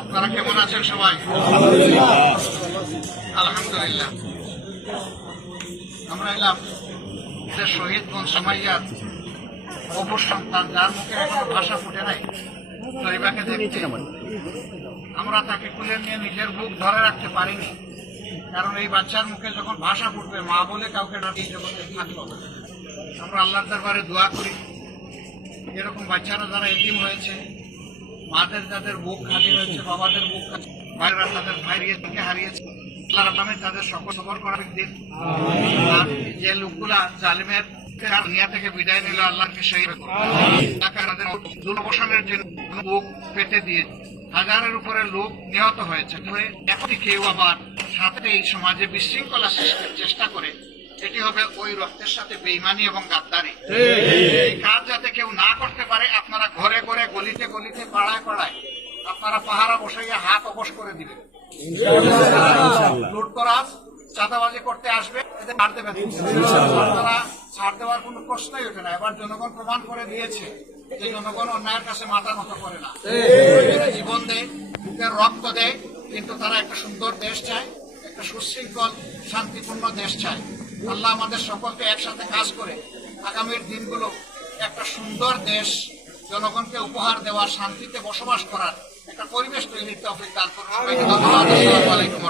আপনারা কেমন আছেন সবাই? আলহামদুলিল্লাহ। আমরা এলাম যে শহীদ বোন সামাইয়ার অপর সন্তান যার মুখে ভাষা ফুটে নাই তৈবাকে দেখতে। আমরা তাকে কুলে নিয়ে নিজের বুক ধরে রাখতে পারিনি, কারণ এই বাচ্চার মুখে যখন ভাষা ফুটবে, মা বলে কাউকে ডাকি জগতে থাকল আমরা আল্লাহর দরবারে দোয়া করি। এরকম বাচ্চারা যারা এটিম হয়েছে মাদের যাদের বুক খালি হয়েছে, বাবাদের খালি ভাইরা তাদের ভাইরিয়ে হারিয়েছে। তাদের সকল করার দিন যে লোকগুলা জালিমের পেতে দিয়ে হাজারের উপরে লোক নিহত হয়েছে। হয়ে এখনই কেউ আবার সাথে এই সমাজে বিশৃঙ্খলা সৃষ্টির চেষ্টা করে, এটি হবে ওই রক্তের সাথে বেইমানি এবং গাদ্দারি এই কাজ যাতে কেউ না করতে পারে আপনারা ঘরে ঘরে গলিতে গলিতে পাড়ায় পাড়ায় আপনারা পাহারা বসাইয়া হাত অবশ করে দিবেন। লুটতরাজ চাঁদাবাজি করতে আসবে এদের ছাড় দেবেন। আপনারা ছাড় দেওয়ার কোনো প্রশ্নই ওঠে না। এবার জনগণ প্রমাণ করে দিয়েছে যে জনগণ অন্যায়ের কাছে মাথা নত করে না। জীবন দেয় বুকের রক্ত দেয় কিন্তু তারা একটা সুন্দর দেশ চায় একটা সুশৃঙ্খল শান্তিপূর্ণ দেশ চায়। আল্লাহ আমাদের সকলকে একসাথে কাজ করে আগামীর দিনগুলো একটা সুন্দর দেশ জনগণকে উপহার দেওয়ার শান্তিতে বসবাস করার একটা পরিবেশ তৈরি করতে হবে। তারপর সবাইকে ধন্যবাদ। আসসালামু আলাইকুম